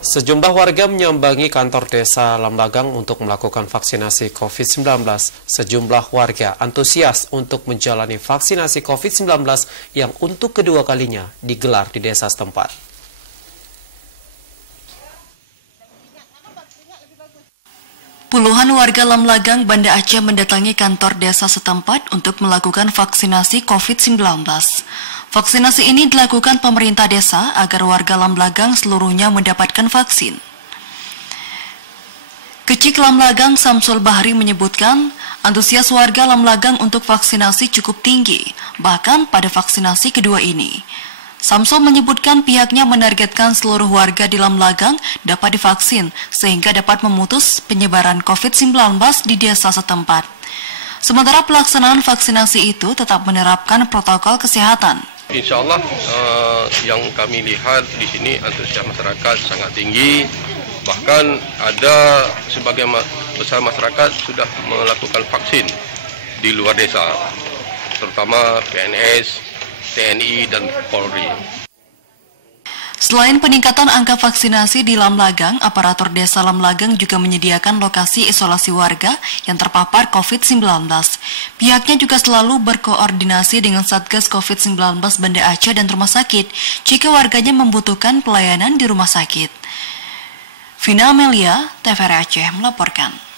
Sejumlah warga menyambangi kantor desa Lamlagang untuk melakukan vaksinasi COVID-19. Sejumlah warga antusias untuk menjalani vaksinasi COVID-19 yang untuk kedua kalinya digelar di desa setempat. Puluhan warga Lamlagang, Banda Aceh mendatangi kantor desa setempat untuk melakukan vaksinasi COVID-19. Vaksinasi ini dilakukan pemerintah desa agar warga Lamlagang seluruhnya mendapatkan vaksin. Kecik Lamlagang Samsul Bahri menyebutkan, antusias warga Lamlagang untuk vaksinasi cukup tinggi, bahkan pada vaksinasi kedua ini. Samsul menyebutkan pihaknya menargetkan seluruh warga di Lamlagang dapat divaksin sehingga dapat memutus penyebaran COVID-19 di desa setempat. Sementara pelaksanaan vaksinasi itu tetap menerapkan protokol kesehatan. Insya Allah yang kami lihat di sini antusias masyarakat sangat tinggi. Bahkan ada sebagian besar masyarakat sudah melakukan vaksin di luar desa, terutama PNS, TNI, dan Polri. Selain peningkatan angka vaksinasi di Lamlagang, aparatur desa Lamlagang juga menyediakan lokasi isolasi warga yang terpapar COVID-19. Pihaknya juga selalu berkoordinasi dengan Satgas COVID-19 Banda Aceh dan rumah sakit jika warganya membutuhkan pelayanan di rumah sakit. Vina Amelia, TVRI Aceh melaporkan.